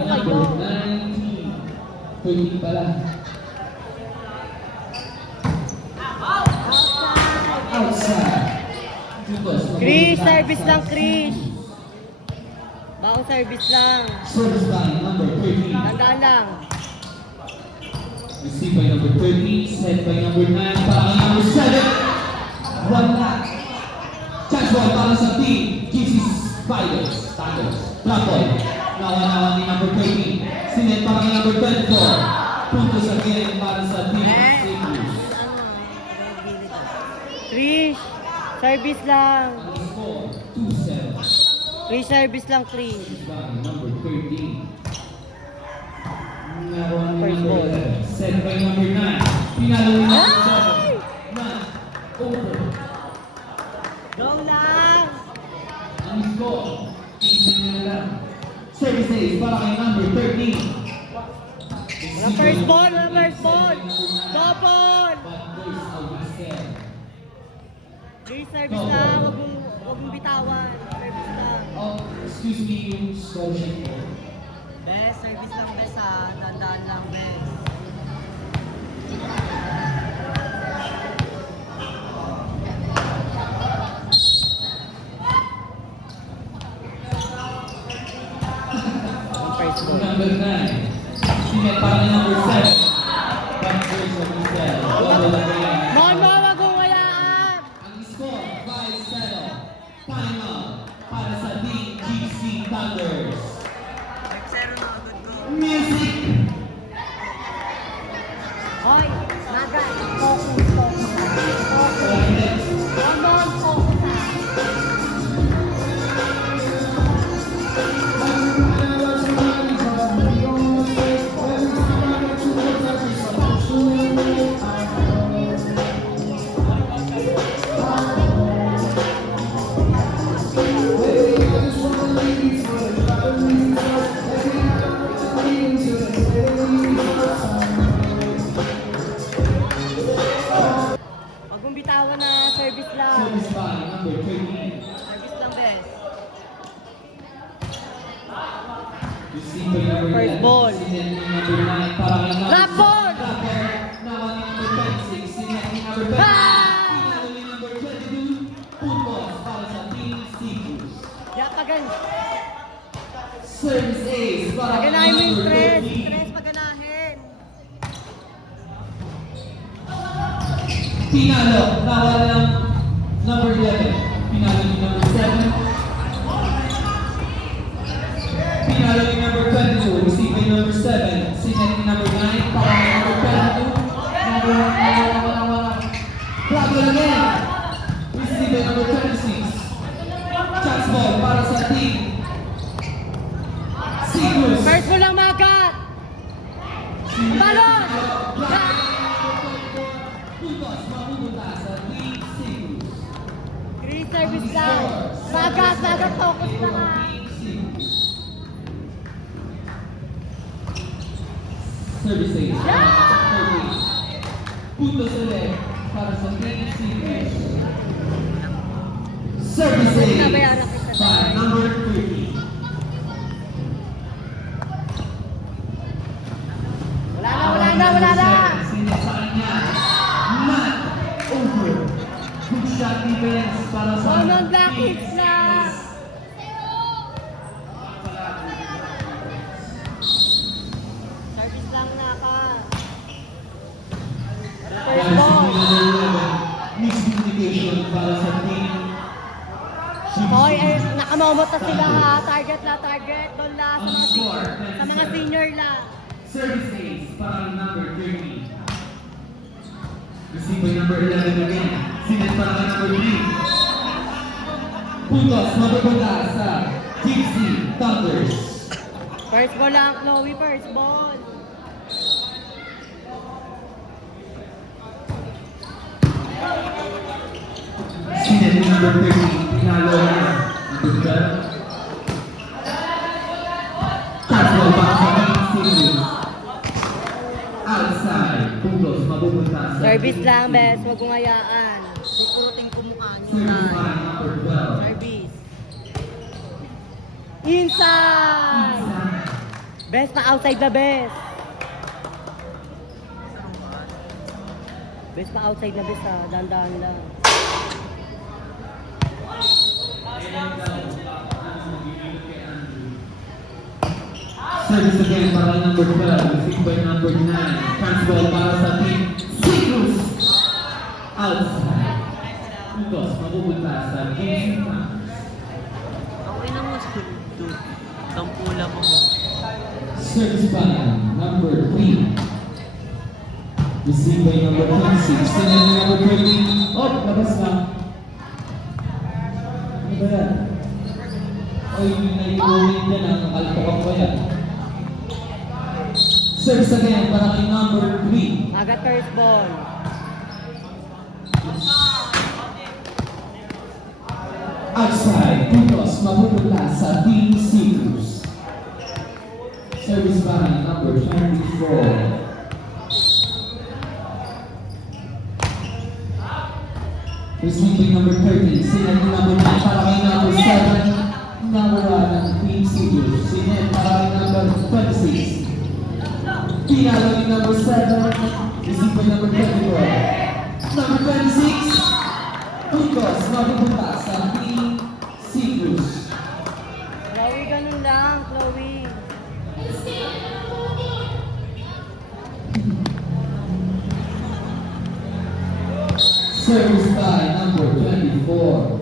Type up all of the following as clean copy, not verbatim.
po kayo. 13 pala. Outside. Chris, service lang, Chris. Baong service lang. Service line number 13. Tandaan lang. Received by number 13, set by number 9, para kay number 7. One back. Chance ball para sa team. GC Spiders. Tigers. Black ball. Nawa-nawa ni number 13. Sinet para kay number 24. Puntos again para sa team. Chris, service lang. Ang score, 2-7. Chris, service lang, Chris. Number 13. Nawa ni First number ball. 11. Set by number 9. Pinalo ni number 7. Ay! 9. Over. Go lang. Ang score, 18 na lang. Service ace para kay number 13. Walang first ball, walang first ball. Double. Chris, service lang. Huwag mong bitawan. Service lang. Oh, excuse me, yung score sheet ko. Best, service lang, best ha. Dandaan lang, best. First ball. Number 9. Sinet para kay number 7. Backwards of the cell. Double again. Mono, wag mong wayaan. Ang score, 5-0. Final para sa DGC Thunders. Music! Hoy, naga, focus, focus. Focus. Come on, focus ha. Wag mong bitawan na service lang. Service by number 13. Service lang, best. Received by number First 11. ball. Sinet ni number 9 para kay number Drop ball. Drop ball. Nawa ni number 26. Sinet ni number 20. Ah! Pinalo ni number 22. Puntos para sa Team Seagulls. Yapagan. Service ace para kay Paganahin mo yung number stress. 13. Stress, paganahin. Pinalo. Nawa ng number 11. Pinalo ni number 7. Pinalo ni number 22. Received by number 7. Sinet ni number 9 para kay number 22. Number 1. Black ball again. Received by number 26. Chance ball para sa team Seagulls. First mo lang, Magat. Balon! Puntos mapupunta sa team Seagulls. Chris, service lang. Magat, Magat, focus na ka. Service ace. Yeah! Puntos ulit para sa team Seagulls. Service ace Nabayaran kita. by number 30. Wala na. Sino sa kanya? Not over. Good shot defense para sa Common black hits lang. Service lang na ka. First ball. Miscommunication para sa team. Hoy, nakamamot na sila ha. Target na, target. Doon lang sa mga senior lang. Service ace para number 30. Received by number 11 again. Sinet para kay number 3. Puntos mapupunta sa GC Thunders. First ball lang, Chloe. First ball. Sinet ni number 30. Pinalo na. Number 12. Touchball para sa team Seagulls. Outside. Puntos mapupunta sa Service lang, best. Huwag mong hayaan. Sukurutin ko mukha niyo. Service by number 12. Service. Inside! Best pa outside the best. Best pa outside na best ha. Dahan-dahan lang. Service again para number 12, received by number 9. Transball para sa team Citrus. Outside. Puntos, mapupunta sa Jason Thomas. Okay na mo, dude. Tampula mo mo. Service by number 3. Received by number 26. Sinend number 30. Oh, labas na. Ano ba yan? Oh, yung nalimunin yan, nakalipokak ko yan. Service again para kay number 3. Aga first ball. Outside, puntos, mapupunta sa Team Citrus. Service by number 24. Receiving number 30. Sinend number 9 para kay number 7. Number 1 ng Team Citrus. Sinend para kay number 26. Pinalo ni number 7. Received by number 24. Number 26. Puntos, mapupunta sa Team Citrus. Chloe, ganun lang. Chloe. Service by number 24.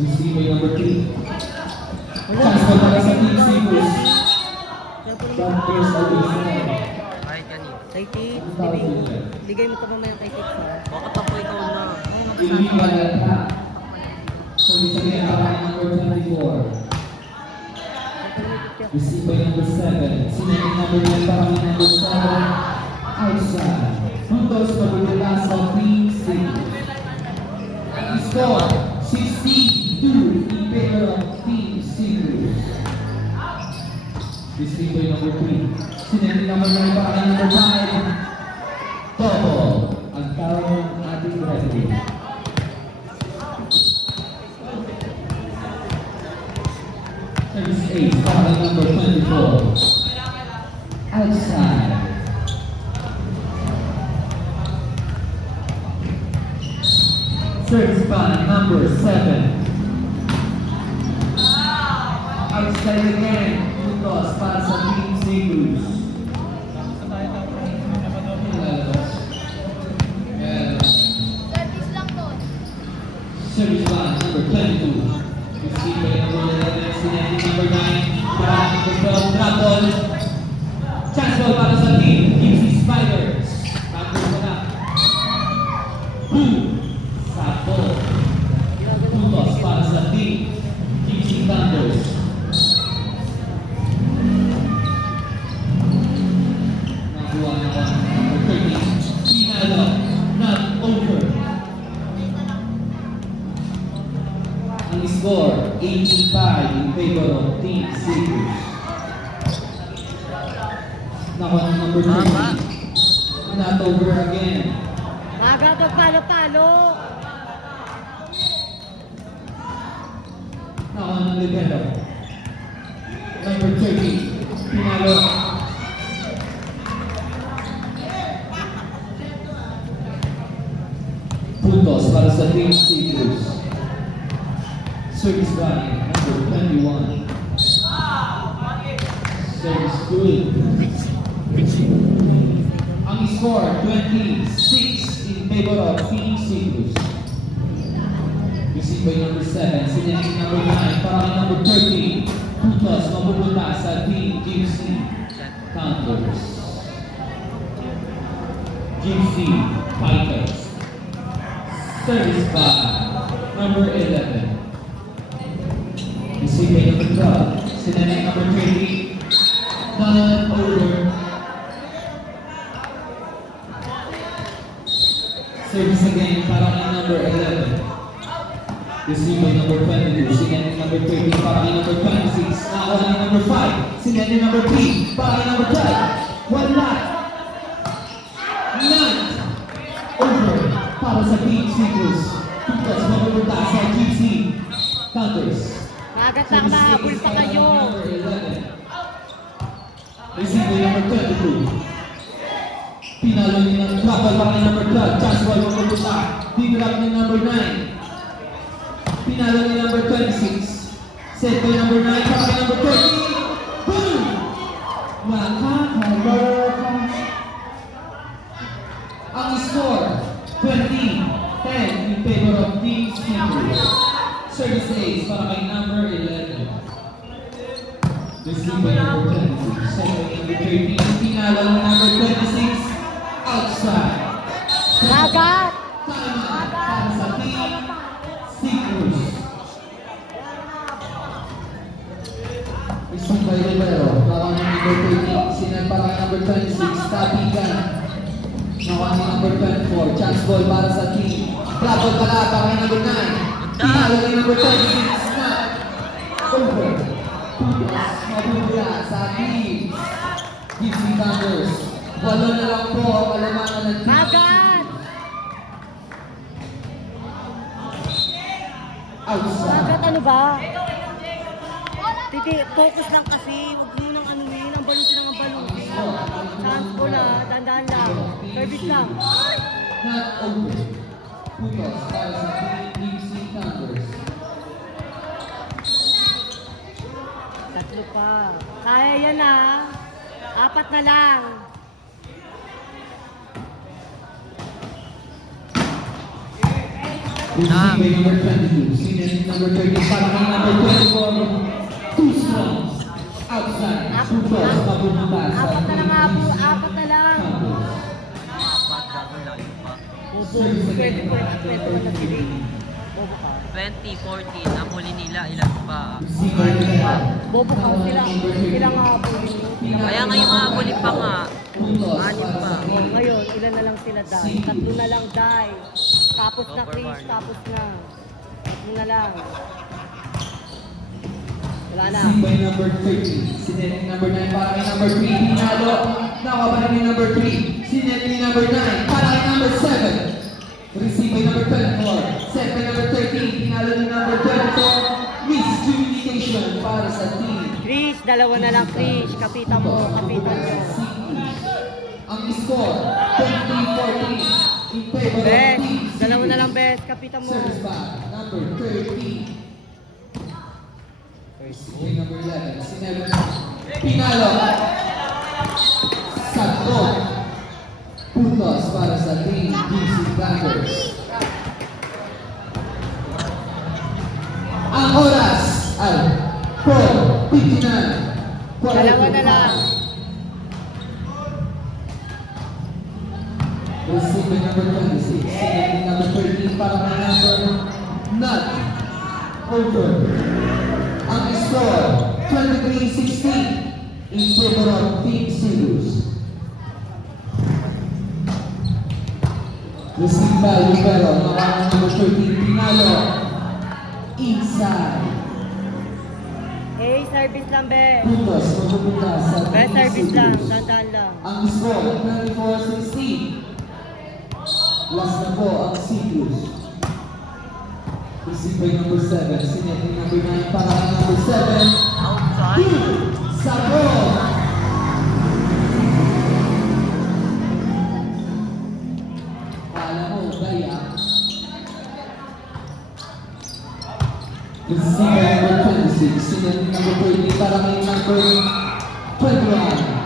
Received by number 3. Transfer para sa Team Citrus. Bumpers are being Kahit kanina. Kay Tits, bigay mo ito mamaya kay Tits ha. Bakit ako ikaw na? illegal attack. Service again para number 24. Received by number 7. Sinending number 9 para kay number 7. Outside. Puntos mapupunta sa Team Citrus. Score 62 in favor of Team Citrus. Received by number 3. Sinending number 9 para kay number 5. Double ang tawag ng ating referee. Service 8 para kay number 24. Outside. Service by number 7. Outside again. Puntos para sa Team Citrus. Service by number 22. Received by number 11. Sinending number 9 para number 12. Drop ball. Chance ball para sa team GC Spiders. Bago mo na. Boom! Sapo. Puntos para sa team GC Thunders. Nakuha na ko number 13. Pinalo. Not over. Ang score, 85 in favor of Team Citrus. Nakuha ng number 13. Not over again. Aga pagpalo-palo. Nakuha ng libero. Number 30. Pinalo. Puntos para sa Team Citrus. Service by number 21. Service good. Ang score, 26 in favor of Team Citrus. Received by number 7. Sinending number 9 para kay number 13. Puntos mapupunta sa Team GC Thunders. GC Fighters. Service by number 11. Received by number 12. Sinending number 20. Not over. Service again para kay number 11. Received by number 22. Sinending number 30 para kay number 26. Nakuha ni number 5. Sinending number 3 para kay number 12. One not. Not over para sa Team Citrus. Puntos mapupunta sa GC Thunders. Kagat lang, nahabol pa kayo. Number 11. para kay number 12. Chance ball mapupunta. D-drop ni number 9. Pinalo ni number 26. Set by number 9 para kay number 30. Boom! Nakakaloka. Ang score, 20-10 in favor of Team Seafood. Service ace para kay number 11. Receive by number 22. Set by number 13. Pinalo ni number 26. Outside. Dagat! Timeout para sa Team Seafood. Receive by Rivero. Bawang ng number 13. Sinal para kay number 26. Tapigan. Nakuha ni number 24. Chance ball para sa team. Travel pala para kay number 9. Pinalo ni number 26. Snap. Over. Putos. Mabubuya sa team. Gives me numbers. Walo na lang po ang alamangan ng team. Dagat! Outside. Dagat ano ba? Titi, focus lang kasi. Huwag mo nang anuin. Ang balon sila ng balon. Chance ko na. Dandaan lang. Service lang. Not over. Putos para sa team. Gives me numbers. Tatlo pa. Kaya yan ah. Apat na lang. Receive by number 22. Senior number 30 para kay number 24. Two strongs. Outside. Putos. Mapupunta sa Apat na lang team. nga po. Apat na lang. Apat, double lang pa. Bobo. Pwede na sila. Bobo ka. 20, 14. Ang huli nila, ilan pa? Receive by number Bobo ka. Sila nga po. Kaya nga yung mga huli pa nga. Putos. Anim pa. Ngayon, ilan na lang sila dahil? Tatlo na lang dahil. Tapos na Super Chris, Barney. tapos na. Tatlo na lang. Wala na. Receive by number 30. Sinet number 9 para kay number 3. Pinalo. Nakabalik ni number 3. Sinet ni number 9 para kay number 7. Receive by number 24. Set by number 13. Pinalo ni number 24. Miscommunication para sa team. Chris, dalawa na lang Chris. Kapitan mo, kapitan nyo. Ang score, 20-14 in favor of Bes, team. dalawa na lang Bes. Kapitan mo. Service back, number 13. Receive by number 11. Sinet. Pinalo. Sakto. Putos para sa team DC Tigers. Ang oras ay 4:59. Dalawa na lang. Receive by number 26. Sinet number 13 para kay number not over. Ang score, 23-16 in favor of Team Silus. Receive by Rivero, nakakang number 13, Pinalo. Inside. Eh, service lang Bes. Putos, mapupunta sa Bes, Team service lang. Silus. Dandaan lang. Ang score, 24-16. Last na po ang Silus. Receive by number 7, sinet ni number 9 para kay number 7. Outside. Sabo! Kala mo, gaya. Receive by number 26, sinet ni number 30 para kay number 21.